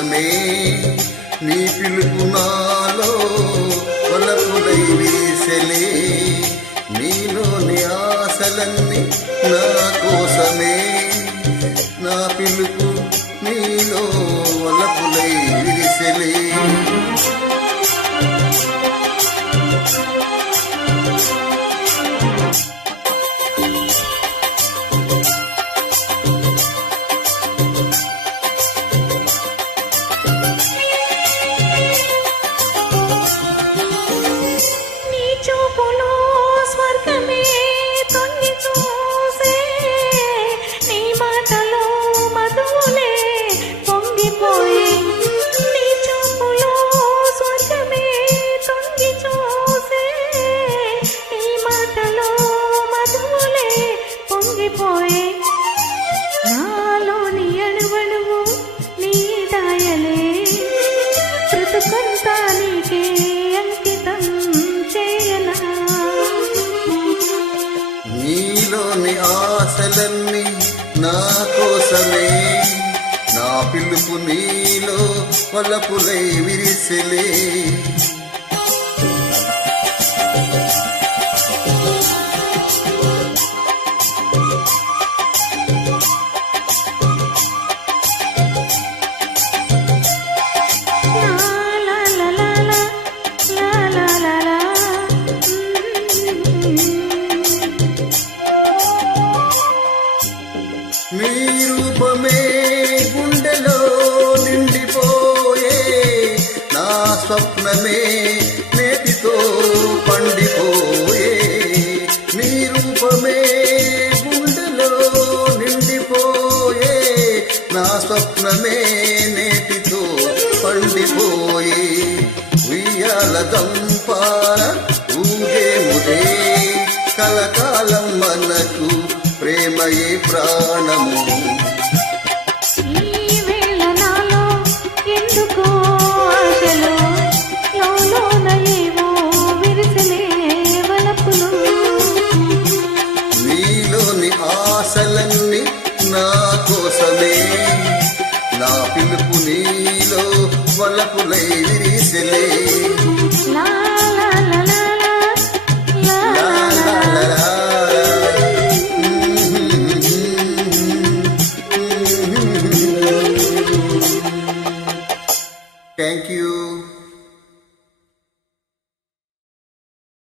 కోసమే నీ పిలుపు నాలో వలపులై వీసెలే నీలోని ఆశలన్నీ నా కోసమే నా పిలుపు నీలో వలపులై విరిసెలే నాలోని అణువణువు నీ దాయలే బ్రతుకంతా నీకే అంకితం చేయనా నీలోని ఆశలన్నీ నా కోసమే నా పిలుపు నీలో వలపులై విరిసెలే నీ రూపమే గుండెలో నిండిపోయే నా స్వప్నమే నేటితో పండిపోయే నీ రూపమే గుండెలో నిండిపోయే నా స్వప్నమే నేటితో పండిపోయే ఉయ్యాల దంపాల ఊగేముదే కలకాలం మనకు ప్రేమయే ప్రాణము ఈ వేళ నాలో ఎందుకో ఆశలు లోలోన ఏవో విరిసలే వలపులు నీలోని ఆశలన్నీ నా కోసమే నా పిలుపు నీలో వలపులై విరిసెలే